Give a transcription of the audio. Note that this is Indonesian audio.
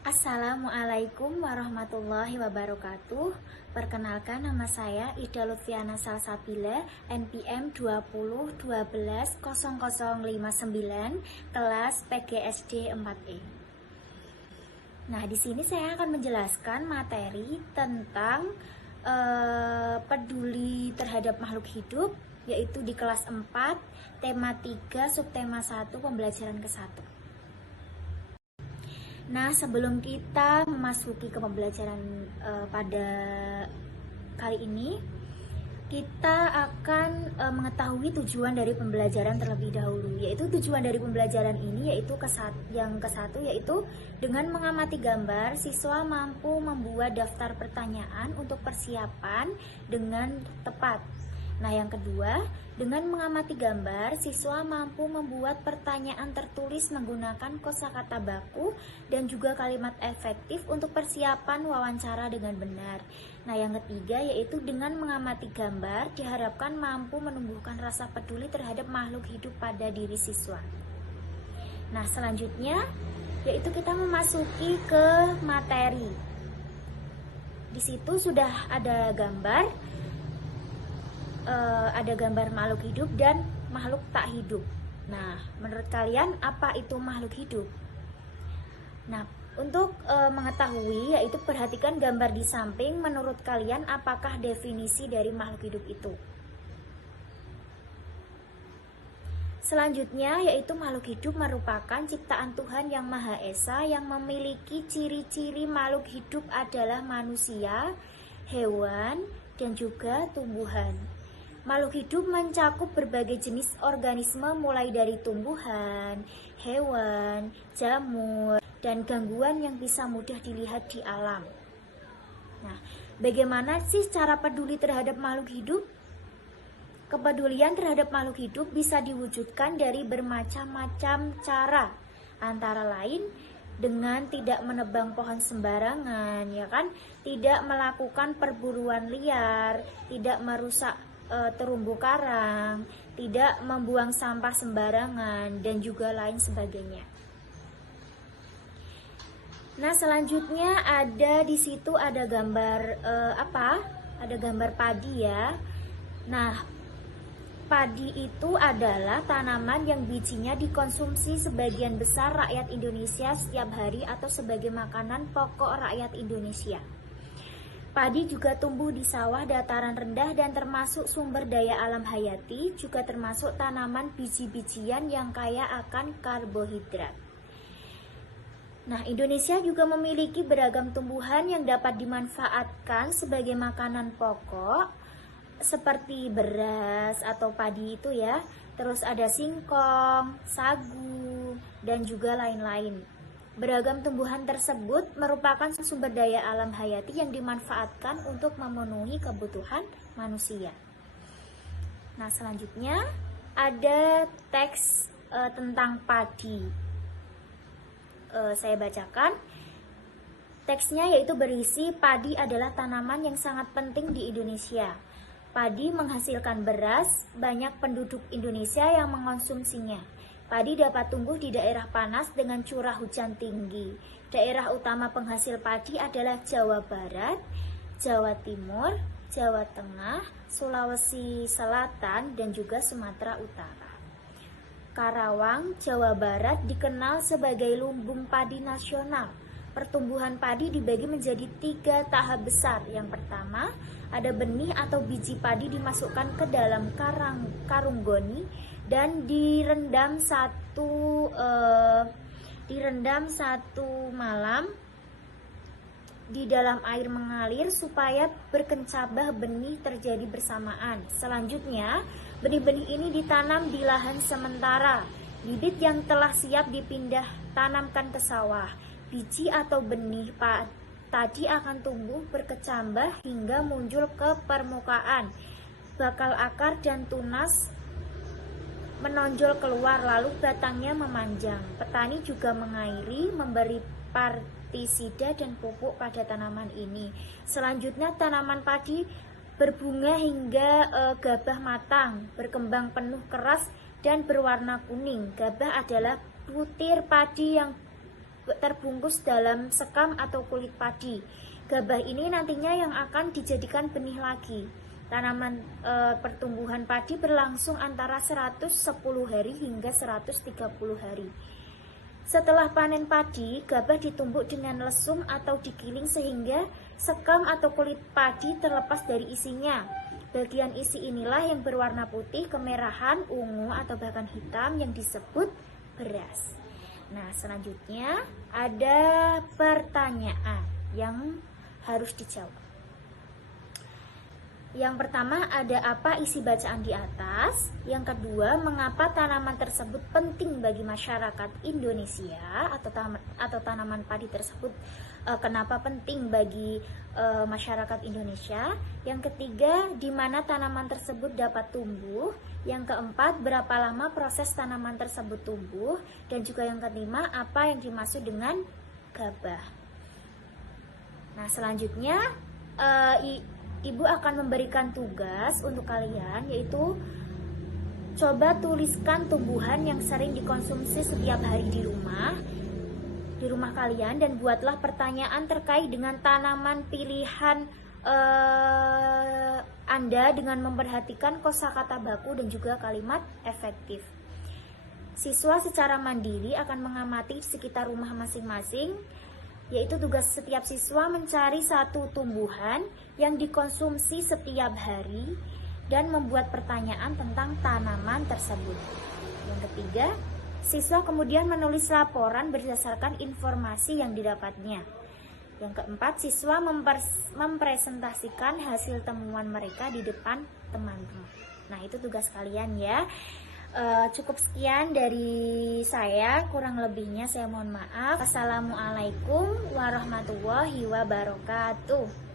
Assalamualaikum warahmatullahi wabarakatuh. Perkenalkan, nama saya Ida Lutfiana Salsabila, NPM 2012110059, kelas PGSD 4E. Nah, di sini saya akan menjelaskan materi tentang peduli terhadap makhluk hidup, yaitu di kelas 4, tema 3, subtema 1, pembelajaran ke-1. Nah, sebelum kita memasuki ke pembelajaran pada kali ini, kita akan mengetahui tujuan dari pembelajaran terlebih dahulu. Yaitu tujuan dari pembelajaran ini yaitu yang ke-1 yaitu dengan mengamati gambar, siswa mampu membuat daftar pertanyaan untuk persiapan dengan tepat. Nah, yang kedua, dengan mengamati gambar, siswa mampu membuat pertanyaan tertulis menggunakan kosakata baku dan juga kalimat efektif untuk persiapan wawancara dengan benar. Nah, yang ketiga yaitu dengan mengamati gambar diharapkan mampu menumbuhkan rasa peduli terhadap makhluk hidup pada diri siswa. Nah, selanjutnya yaitu kita memasuki ke materi. Di situ sudah ada gambar. Ada gambar makhluk hidup dan makhluk tak hidup. Nah, menurut kalian apa itu makhluk hidup? Nah, untuk mengetahui yaitu perhatikan gambar di samping. Menurut kalian apakah definisi dari makhluk hidup itu? Selanjutnya yaitu makhluk hidup merupakan ciptaan Tuhan yang Maha Esa yang memiliki ciri-ciri makhluk hidup adalah manusia, hewan, dan juga tumbuhan. Makhluk hidup mencakup berbagai jenis organisme mulai dari tumbuhan, hewan, jamur, dan gangguan yang bisa mudah dilihat di alam. Nah, bagaimana sih cara peduli terhadap makhluk hidup? Kepedulian terhadap makhluk hidup bisa diwujudkan dari bermacam-macam cara, antara lain dengan tidak menebang pohon sembarangan, ya kan? Tidak melakukan perburuan liar, tidak merusak terumbu karang, tidak membuang sampah sembarangan, dan juga lain sebagainya. Nah, selanjutnya ada di situ ada gambar Ada gambar padi ya. Nah, padi itu adalah tanaman yang bijinya dikonsumsi sebagian besar rakyat Indonesia setiap hari atau sebagai makanan pokok rakyat Indonesia. Padi juga tumbuh di sawah dataran rendah dan termasuk sumber daya alam hayati, juga termasuk tanaman biji-bijian yang kaya akan karbohidrat. Nah, Indonesia juga memiliki beragam tumbuhan yang dapat dimanfaatkan sebagai makanan pokok, seperti beras atau padi itu ya. Terus ada singkong, sagu, dan juga lain-lain. Beragam tumbuhan tersebut merupakan sumber daya alam hayati yang dimanfaatkan untuk memenuhi kebutuhan manusia. Nah, selanjutnya ada teks tentang padi. Saya bacakan. Teksnya yaitu berisi padi adalah tanaman yang sangat penting di Indonesia. Padi menghasilkan beras, banyak penduduk Indonesia yang mengkonsumsinya. Padi dapat tumbuh di daerah panas dengan curah hujan tinggi. Daerah utama penghasil padi adalah Jawa Barat, Jawa Timur, Jawa Tengah, Sulawesi Selatan, dan juga Sumatera Utara. Karawang, Jawa Barat dikenal sebagai lumbung padi nasional. Pertumbuhan padi dibagi menjadi 3 tahap besar. Yang pertama, ada benih atau biji padi dimasukkan ke dalam karung goni dan direndam satu malam di dalam air mengalir supaya berkencabah benih terjadi bersamaan. Selanjutnya, benih-benih ini ditanam di lahan sementara. Bibit yang telah siap dipindah tanamkan ke sawah. Biji atau benih tadi akan tumbuh berkecambah hingga muncul ke permukaan. Bakal akar dan tunas menonjol keluar, lalu batangnya memanjang. Petani juga mengairi, memberi partisida dan pupuk pada tanaman ini. Selanjutnya tanaman padi berbunga hingga gabah matang, berkembang penuh keras dan berwarna kuning. Gabah adalah butir padi yang terbungkus dalam sekam atau kulit padi. Gabah ini nantinya yang akan dijadikan benih lagi. Tanaman pertumbuhan padi berlangsung antara 110 hari hingga 130 hari. Setelah panen padi, gabah ditumbuk dengan lesung atau digiling sehingga sekam atau kulit padi terlepas dari isinya. Bagian isi inilah yang berwarna putih, kemerahan, ungu, atau bahkan hitam yang disebut beras. Nah, selanjutnya ada pertanyaan yang harus dijawab. Yang pertama, ada apa isi bacaan di atas? Yang kedua, mengapa tanaman tersebut penting bagi masyarakat Indonesia, atau tanaman padi tersebut kenapa penting bagi masyarakat Indonesia? Yang ketiga, di mana tanaman tersebut dapat tumbuh? Yang keempat, berapa lama proses tanaman tersebut tumbuh? Dan juga yang kelima, apa yang dimaksud dengan gabah? Nah, selanjutnya Ibu akan memberikan tugas untuk kalian, yaitu coba tuliskan tumbuhan yang sering dikonsumsi setiap hari di rumah kalian, dan buatlah pertanyaan terkait dengan tanaman pilihan Anda dengan memperhatikan kosakata baku dan juga kalimat efektif. Siswa secara mandiri akan mengamati sekitar rumah masing-masing, yaitu tugas setiap siswa mencari satu tumbuhan yang dikonsumsi setiap hari dan membuat pertanyaan tentang tanaman tersebut. Yang ketiga, siswa kemudian menulis laporan berdasarkan informasi yang didapatnya. Yang keempat, siswa mempresentasikan hasil temuan mereka di depan teman-teman. Nah, itu tugas kalian ya. Cukup sekian dari saya, kurang lebihnya saya mohon maaf. Assalamualaikum warahmatullahi wabarakatuh.